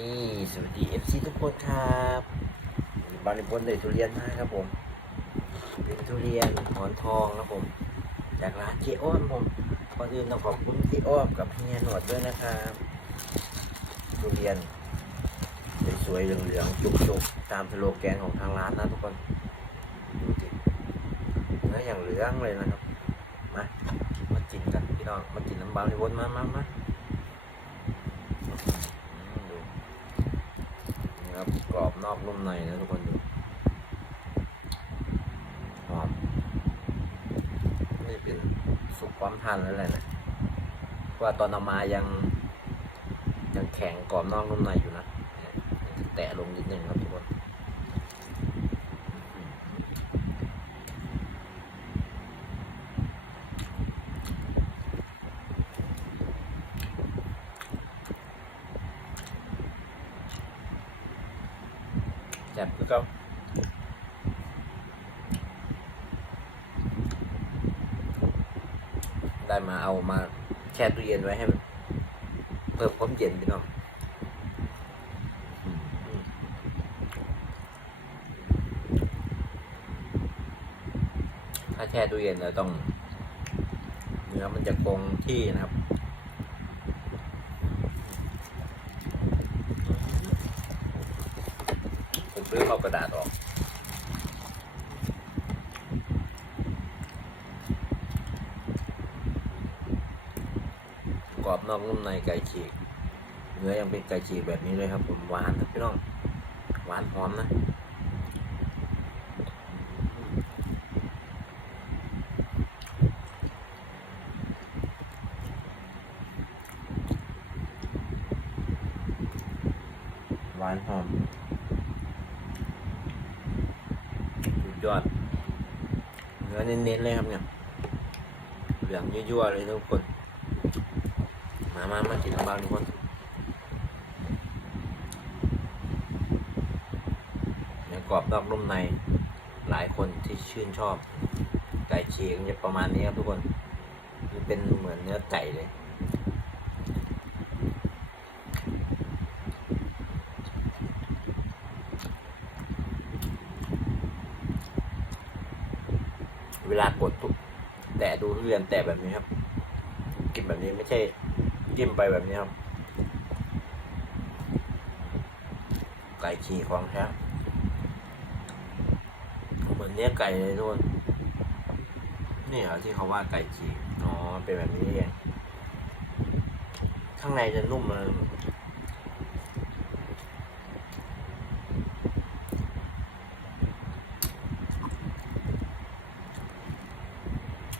นี่สวัสดีเอฟซีทุกคนครับบางคนเลยทุเรียนมาครับผม เป็นทุเรียนหมอนทองครับผม จากร้านเจอ้อมผมก่อนอื่นต้องขอบคุณเจอ้อมกับเฮียหนวดด้วยนะครับทุเรียนสวยๆเหลืองๆจุกๆตามสโลแกนของทางร้านนะทุกคนดูสิเนื้ออย่างเหลืองเลยนะครับมามากินกันพี่น้องมากินน้ำบางในวนมามามา อืมดู ครับ กรอบนอกนุ่มในนะทุกคนดูหอมนี่เป็นสุกความทันแล้วแหละนะว่าตอนเอามายัง ยังแข็งกรอบนอกนุ่มในอยู่นะจะแตะลงนิดนึงครับทุกคนอืม แซ่บได้มาเอามาแช่ตู้เย็นไว้ให้มันเพิ่มความเย็นพี่น้องถ้าแช่ตู้เย็นเราต้อง เนื้อมันจะคงที่นะครับ ผมเลือ กเอากระดาษออกกรอบนอกนุ่มในไก่ฉีกเนื้อยังเป็นไก่ฉีกแบบนี้เลยครับ ผมหวานนะพี่น้องหวานหอมนะหวานหอมสุดยอด เน้นๆเลยครับเนี่ยเหลืองยั่วๆเลยทุกคน มามามากินน้ำบางทุกคนเนื้อกรอบนอกนุ่มในหลายคนที่ชื่นชอบ ไก่ฉีกมันจะประมาณนี้ครับทุกคน มันเป็นเหมือนเนื้อไก่เลย เวลากดทุกแตะดูทุเรียนแตะแบบนี้ครับ กินแบบนี้ไม่ใช่จิ้มไปแบบนี้ครับไก่ฉีกของแท้เหมือนเนื้อไก่เลยทุกคนนี่เหรอที่เขาว่าไก่ฉีกอ๋อเป็นแบบนี้เองข้างในจะนุ่มเลย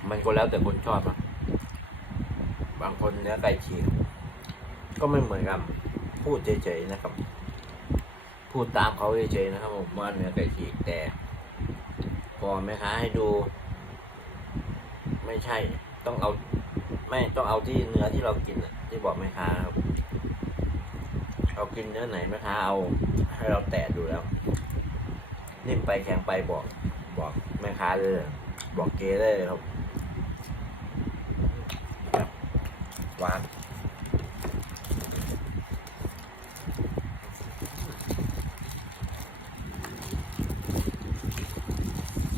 มันก็แล้วแต่คนชอบอะบางคนเนื้อไก่ฉีกก็ไม่เหมือนกัน พูดเฉยๆนะครับ พูดตามเขาเฉยๆนะครับผมว่าเนื้อไก่ฉีกแต่ พอแม่ค้าให้ดู ไม่ใช่ต้องเอา ไม่ต้องเอาที่เนื้อที่เรากินที่บอกแม่ค้าครับเรากินเนื้อไหนแม่ค้าเอา ให้เราแตะดูแล้วนิ่มไปแข็งไปบอก บอกแม่ค้าเลยบอกเกดเลยครับ หวาน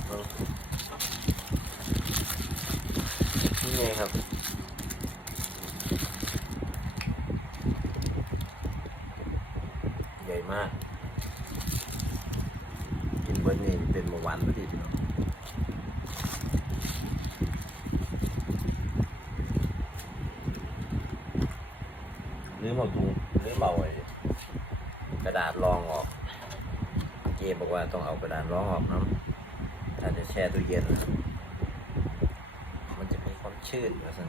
เอานี่ไงครับใหญ่มาก กินเบิร์นี่เป็นเมื่อวานพอดีพี่น้องหรือมาดูหรือเบาไอ้กระดาษรองออก เจบอกว่า ต้องเอากระดาษรองออกนะถ้าจะแช่ตู้เย็น มันจะมีความชื้นะสิ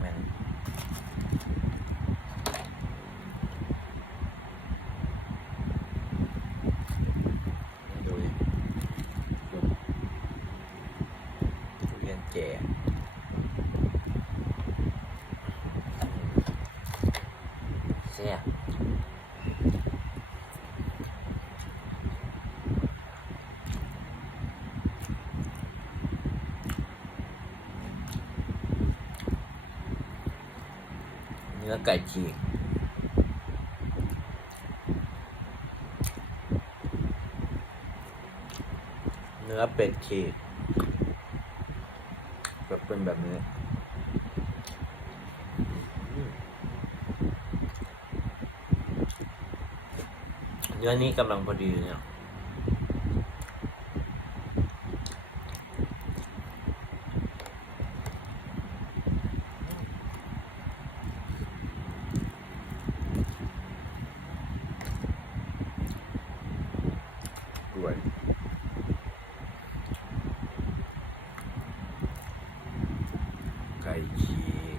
แม่นดูดิดูทุเรียนแก่เสีย ไก่ฉีกเนื้อเป็ดฉีกแบบเป็นแบบนี้เนื้อนี้กำลังพอดีเนี่ย ไก่ฉี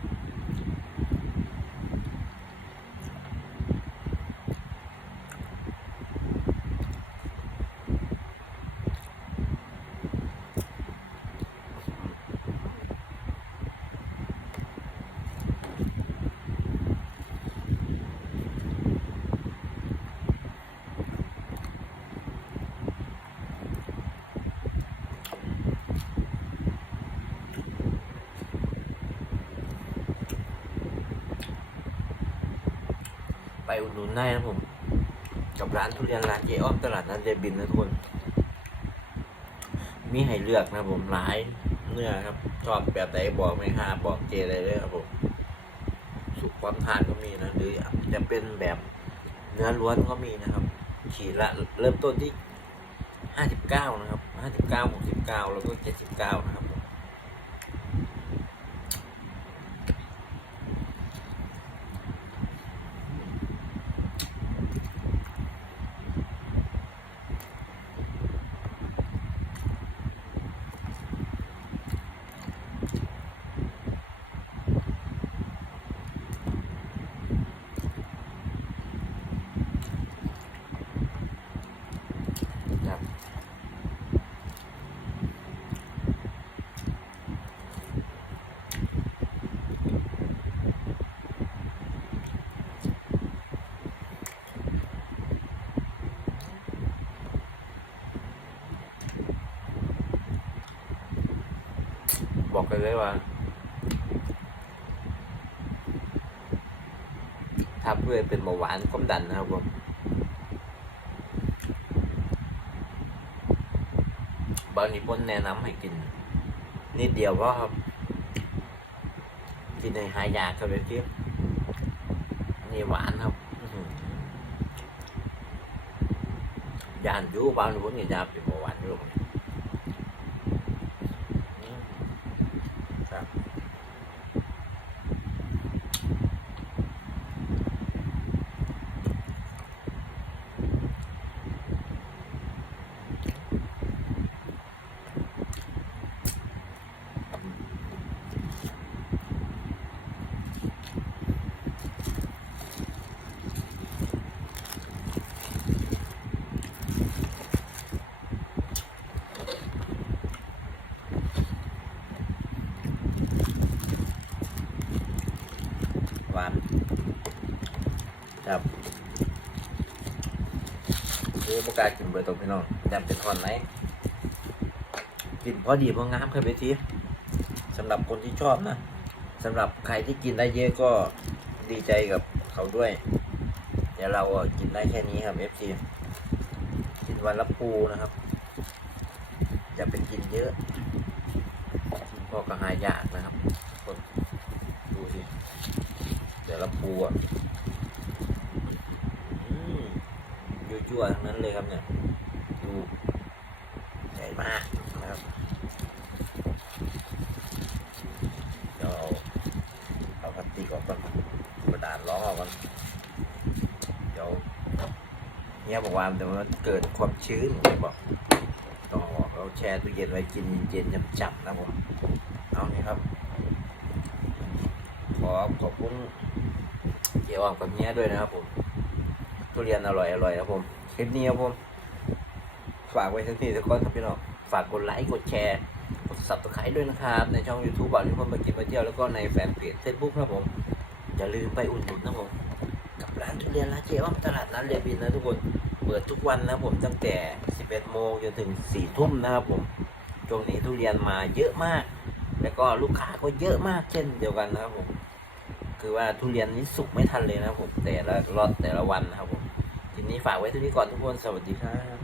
อุดหนุนได้นะผม กับร้านทุเรียนร้านเจอ้อมตลาดนัดเดบินนะทุกคน มีให้เลือกนะผมหลายเนื้อครับชอบแบบไหนบอกไม่ห้าบอกเจเลยเลยครับผมสุกความทานก็มีนะหรือจะเป็นแบบเนื้อล้วนก็มีนะครับ ขีดละเริ่มต้นที่ห้าสิบเก้านะครับห้าสิบเก้าหกสิบเก้าแล้วก็เจ็ดสิบเก้านะครับ บอกกันเลยว่าถ้าเพื่อเป็นเบาหวานความดันนะครับผมบางนิพนแนะนำให้กิน นิดเดียวก็ครับ กินในหายากครับเลยที่นี่หวานครับอื้อหือยานอยูบางนิพนธ์ก็ยาเป็นเบาหวานอยู่อืมครับหวาน ครับเดี๋ยวประกล้ากินเบอร์ตรงพี่น้องจำเป็นทอนไหนกินพอดีพองามครับเวทีสำหรับคนที่ชอบนะสำหรับใครที่กินได้เยอะก็ดีใจกับเขาด้วยแต่เราอะกินได้แค่นี้ครับ FC กินวันละปูนะครับอย่าไปกินเยอะกินพอกระหายยากนะครับคนดูสิแต่ละปูอะอืม ยั่วๆทั้งนั้นเลยครับเนี่ยดูใหญ่มากนะครับเดี๋ยวเอาเอาพลาสติกออกก่อนกระดาษล้อออกก่อนเดี๋ยวเนี่ยบอกว่าแต่มันเกิดความชื้นผมบอกต้องเออกเราแช่ตู้เย็นไว้กินเย็นๆจับๆนะผมเอานี่ครับขอขอบคุณเกี่ยวกับเนี้ยด้วยนะครับผม ทุเรียนอร่อยอร่อยครับผมคลิปนี้ครับผม ฝากไว้สักทีทุกคนครับพี่น้องฝากกดไลค์กดแชร์กด subscribe ด้วยนะครับ ในช่อง YouTube บ่าวที่คนมากินมาเที่ยวแล้วก็ในแฟนเพจ Facebook ครับผม อย่าลืมไปอุดหนุนนะผมกับร้านทุเรียนร้านเจ๊อ้อมตลาดนัดเรบินนะทุกคนเปิดทุกวันนะผมตั้งแต่ 11 โมงจนถึง 4 ทุ่มนะครับผมช่วงนี้ทุเรียนมาเยอะมาก แล้วก็ลูกค้าก็เยอะมากเช่นเดียวกันนะครับผม คือว่าทุเรียนนี้สุกไม่ทันเลยนะครับผมแต่ละรอดแต่ละวันนะครับผม นี้ฝากไว้เที่านี้ก่อนทุกคน สวัสดีครับ